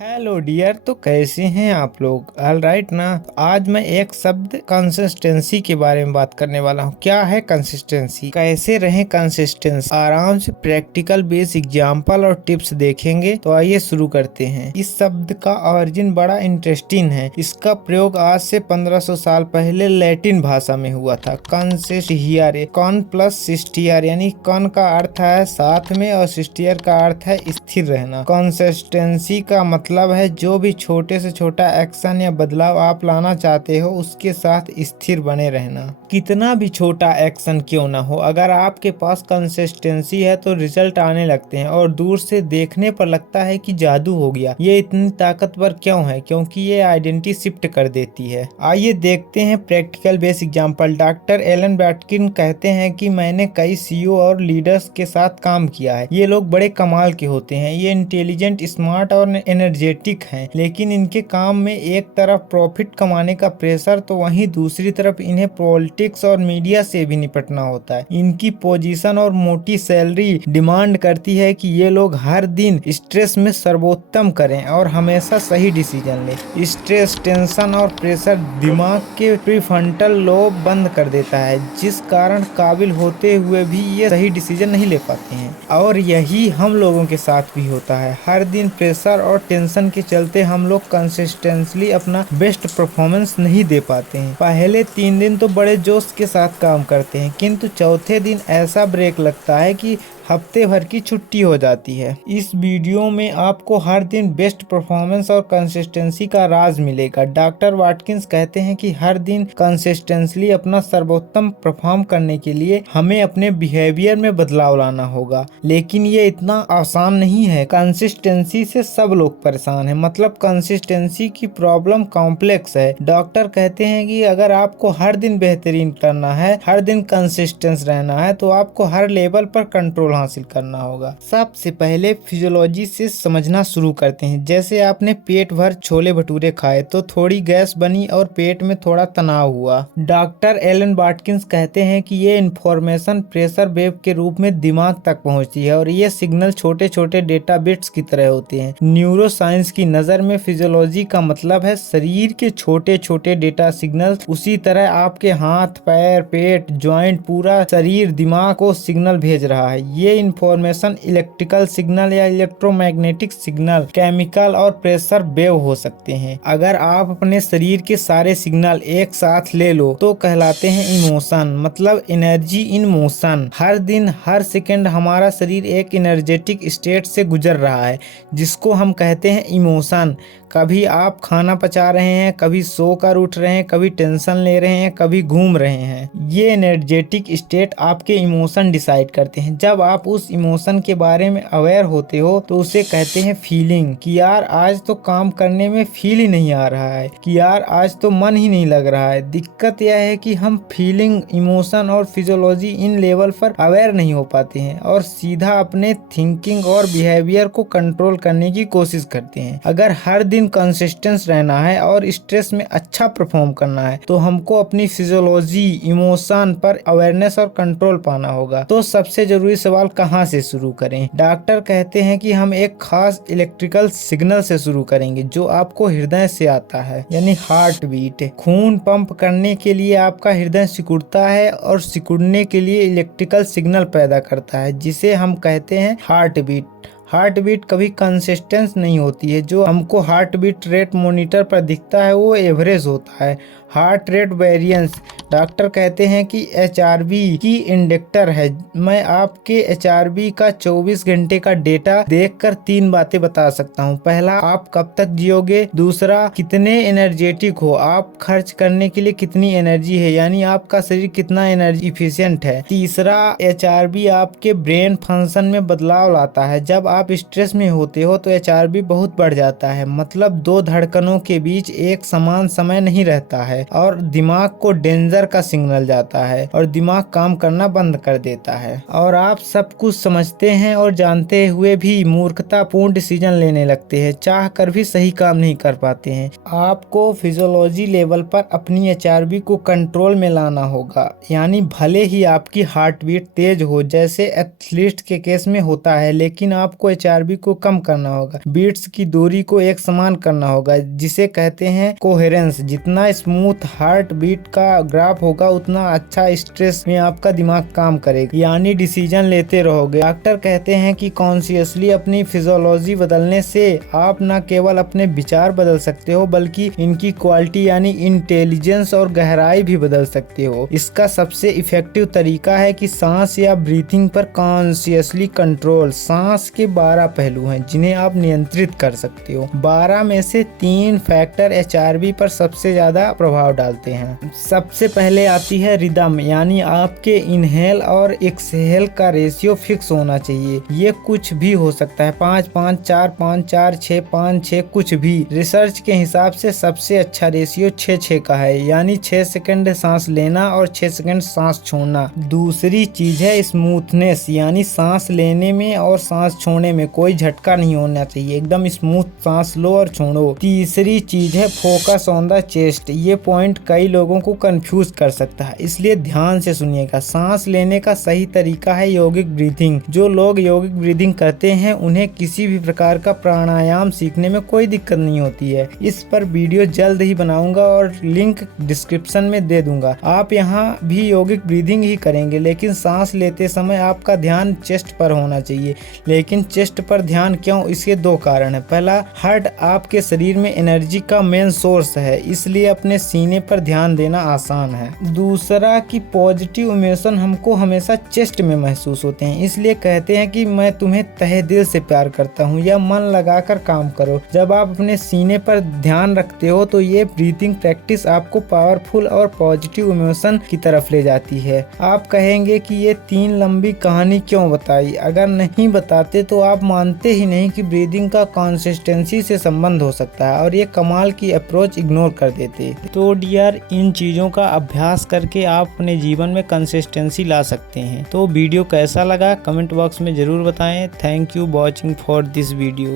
Hello dear. तो कैसे हैं आप लोग? ऑल राइट ना। आज मैं एक शब्द कंसिस्टेंसी के बारे में बात करने वाला हूँ। क्या है कंसिस्टेंसी, कैसे रहें कंसिस्टेंसी, आराम से प्रैक्टिकल बेस एग्जांपल और टिप्स देखेंगे। तो आइए शुरू करते हैं। इस शब्द का ऑरिजिन बड़ा इंटरेस्टिंग है। इसका प्रयोग आज से 1500 साल पहले लैटिन भाषा में हुआ था। कंसिस्टियरे, कॉन प्लस सिस्टियर, यानी कॉन का अर्थ है साथ में और सिस्टियर का अर्थ है स्थिर रहना। कंसिस्टेंसी का मतलब है जो भी छोटे से छोटा एक्शन या बदलाव आप लाना चाहते हो उसके साथ स्थिर बने रहना। कितना भी छोटा एक्शन क्यों ना हो, अगर आपके पास कंसिस्टेंसी है तो रिजल्ट आने लगते हैं और दूर से देखने पर लगता है कि जादू हो गया। ये इतनी ताकतवर क्यों है? क्योंकि ये आइडेंटिटी शिफ्ट कर देती है। आइए देखते हैं practical base example. Doctor Alan Batkin कहते हैं कि मैंने कई सीईओ और लीडर्स के साथ काम किया है। ये लोग बड़े कमाल के होते हैं। ये इंटेलिजेंट, स्मार्ट और एनर्जेटिक हैं, लेकिन इनके काम में एक तरफ प्रॉफिट कमाने का प्रेशर तो वहीं दूसरी तरफ इन्हें पॉलिटिक्स और मीडिया से भी निपटना होता है। इनकी पोजीशन और मोटी सैलरी डिमांड करती है कि ये लोग हर दिन स्ट्रेस में सर्वोत्तम करें और हमेशा सही डिसीजन लें। स्ट्रेस, टेंशन और प्रेशर दिमाग के प्रीफ्रंटल लोब बंद कर देता है, जिस कारण काबिल होते हुए भी ये सही डिसीजन नहीं ले पाते हैं। और यही हम लोगों के साथ भी होता है। हर दिन प्रेशर और टेंशन के चलते हम लोग कंसिस्टेंटली अपना बेस्ट परफॉर्मेंस नहीं दे पाते हैं। पहले 3 दिन तो बड़े जोश के साथ काम करते हैं, किंतु चौथे दिन ऐसा ब्रेक लगता है कि हफ्ते भर की छुट्टी हो जाती है। इस वीडियो में आपको हर दिन बेस्ट परफॉर्मेंस और कंसिस्टेंसी का राज मिलेगा। डॉक्टर वाटकिंस कहते हैं कि हर दिन कंसिस्टेंटली अपना सर्वोत्तम परफॉर्म करने के लिए हमें अपने बिहेवियर में बदलाव लाना होगा, लेकिन ये इतना आसान नहीं है। कंसिस्टेंसी से सब लोग परेशान हैं, मतलब कंसिस्टेंसी की प्रॉब्लम कॉम्प्लेक्स है। डॉक्टर कहते हैं कि अगर आपको हर दिन बेहतरीन करना है, हर दिन कंसिस्टेंस रहना है, तो आपको हर लेवल पर कंट्रोल हासिल करना होगा। सबसे पहले फिजियोलॉजी से समझना शुरू करते हैं। जैसे आपने पेट भर छोले भटूरे खाए तो थोड़ी गैस बनी और पेट में थोड़ा तनाव हुआ। डॉक्टर एलन वाटकिंस कहते हैं कि ये इंफॉर्मेशन प्रेशर वेव के रूप में दिमाग तक पहुंचती है और ये सिग्नल छोटे छोटे डेटा बिट्स की तरह होते हैं। न्यूरो साइंस की नजर में फिजियोलॉजी का मतलब है शरीर के छोटे छोटे डेटा सिग्नल। उसी तरह आपके हाथ, पैर, पेट, ज्वाइंट, पूरा शरीर दिमाग को सिग्नल भेज रहा है। ये इंफॉर्मेशन इलेक्ट्रिकल सिग्नल या इलेक्ट्रोमैग्नेटिक सिग्नल, केमिकल और प्रेशर वेव हो सकते हैं। अगर आप अपने शरीर के सारे सिग्नल एक साथ ले लो तो कहलाते हैं इमोशन, मतलब एनर्जी इन मोशन। हर दिन हर सेकंड हमारा शरीर एक एनर्जेटिक स्टेट से गुजर रहा है जिसको हम कहते हैं इमोशन। कभी आप खाना पचा रहे हैं, कभी सोकर उठ रहे हैं, कभी टेंशन ले रहे हैं, कभी घूम रहे हैं। ये एनर्जेटिक स्टेट आपके इमोशन डिसाइड करते हैं। जब आप उस इमोशन के बारे में अवेयर होते हो तो उसे कहते हैं फीलिंग, कि यार आज तो काम करने में फील ही नहीं आ रहा है, कि यार आज तो मन ही नहीं लग रहा है। दिक्कत यह है कि हम फीलिंग, इमोशन और फिजियोलॉजी इन लेवल पर अवेयर नहीं हो पाते हैं और सीधा अपने थिंकिंग और बिहेवियर को कंट्रोल करने की कोशिश करते हैं। अगर हर दिन कंसिस्टेंस रहना है और स्ट्रेस में अच्छा परफॉर्म करना है तो हमको अपनी फिजियोलॉजी, इमोशन पर अवेयरनेस और कंट्रोल पाना होगा। तो सबसे जरूरी सवाल कहाँ से शुरू करें? डॉक्टर कहते हैं कि हम एक खास इलेक्ट्रिकल सिग्नल से शुरू करेंगे जो आपको हृदय से आता है, यानी हार्ट बीट। खून पंप करने के लिए आपका हृदय सिकुड़ता है और सिकुड़ने के लिए इलेक्ट्रिकल सिग्नल पैदा करता है जिसे हम कहते हैं हार्ट बीट। हार्ट बीट कभी कंसिस्टेंस नहीं होती है। जो हमको हार्ट बीट रेट मॉनिटर पर दिखता है वो एवरेज होता है। हार्ट रेट वेरिएंस, डॉक्टर कहते हैं कि HRV की इंडिकेटर है। मैं आपके HRV का 24 घंटे का डेटा देखकर 3 बातें बता सकता हूँ। पहला, आप कब तक जियोगे। दूसरा, कितने एनर्जेटिक हो, आप खर्च करने के लिए कितनी एनर्जी है, यानी आपका शरीर कितना एनर्जी इफिशिएंट है। तीसरा, HRV आपके ब्रेन फंक्शन में बदलाव लाता है। जब आप स्ट्रेस में होते हो तो HRV बहुत बढ़ जाता है, मतलब 2 धड़कनों के बीच एक समान समय नहीं रहता है। है और दिमाग को डेंजर का सिग्नल जाता है और दिमाग काम करना बंद कर देता है और आप सब कुछ समझते हैं और जानते हुए भी मूर्खतापूर्ण डिसीजन लेने लगते हैं, चाह कर भी सही काम नहीं कर पाते हैं। आपको फिजियोलॉजी लेवल पर अपनी एचआरबी को कंट्रोल में लाना होगा, यानी भले ही आपकी हार्ट बीट तेज हो जैसे एथलीट के केस में होता है, लेकिन आपको एचआरबी को कम करना होगा, बीट्स की दूरी को एक समान करना होगा जिसे कहते हैं कोहेरेंस। जितना स्मूथ हार्ट बीट का ग्राफ होगा उतना अच्छा स्ट्रेस में आपका दिमाग काम करेगा, यानी डिसीजन लेते रहोगे। डॉक्टर कहते हैं कि कॉन्शियसली अपनी फिजियोलॉजी बदलने से आप न केवल अपने विचार बदल सकते हो बल्कि इनकी क्वालिटी यानी इंटेलिजेंस और गहराई भी बदल सकते हो। इसका सबसे इफेक्टिव तरीका है कि सांस या ब्रीथिंग पर कॉन्शियसली कंट्रोल। सांस के 12 पहलू हैं जिन्हें आप नियंत्रित कर सकते हो। 12 में से 3 फैक्टर एचआरबी पर सबसे ज्यादा प्रभाव डालते हैं। सबसे पहले आती है रिदम, यानी आपके इनहेल और एक्सहेल का रेशियो फिक्स होना चाहिए। ये कुछ भी हो सकता है, 5-5-4-5-4-6-5-6 कुछ भी। रिसर्च के हिसाब से सबसे अच्छा रेशियो 6-6 का है, यानी 6 सेकंड सांस लेना और 6 सेकंड सांस छोड़ना। दूसरी चीज है स्मूथनेस, यानी सांस लेने में और सांस छोड़ने में कोई झटका नहीं होना चाहिए, एकदम स्मूथ सांस लो और छोड़ो। तीसरी चीज है फोकस ऑन द चेस्ट। ये पॉइंट कई लोगों को कंफ्यूज कर सकता है, इसलिए ध्यान से सुनिएगा। सांस लेने का सही तरीका है यौगिक ब्रीथिंग। जो लोग यौगिक ब्रीथिंग करते हैं उन्हें किसी भी प्रकार का प्राणायाम सीखने में कोई दिक्कत नहीं होती है। इस पर वीडियो जल्द ही बनाऊंगा और लिंक डिस्क्रिप्शन में दे दूंगा। आप यहाँ भी यौगिक ब्रीथिंग ही करेंगे, लेकिन सांस लेते समय आपका ध्यान चेस्ट पर होना चाहिए। लेकिन चेस्ट पर ध्यान क्यों? इसके 2 कारण है। पहला, हार्ट आपके शरीर में एनर्जी का मेन सोर्स है, इसलिए अपने सीने पर ध्यान देना आसान है। दूसरा कि पॉजिटिव इमोशन हमको हमेशा चेस्ट में महसूस होते हैं, इसलिए कहते हैं कि मैं तुम्हें तहे दिल से प्यार करता हूँ या मन लगाकर काम करो। जब आप अपने सीने पर ध्यान रखते हो तो ये ब्रीथिंग प्रैक्टिस आपको पावरफुल और पॉजिटिव इमोशन की तरफ ले जाती है। आप कहेंगे कि ये 3 लंबी कहानी क्यों बताई? अगर नहीं बताते तो आप मानते ही नहीं कि ब्रीदिंग का कंसिस्टेंसी से संबंध हो सकता है और ये कमाल की अप्रोच इग्नोर कर देते। तो डियर, इन चीज़ों का अभ्यास करके आप अपने जीवन में कंसिस्टेंसी ला सकते हैं। तो वीडियो कैसा लगा कमेंट बॉक्स में ज़रूर बताएं। Thank you watching for this video.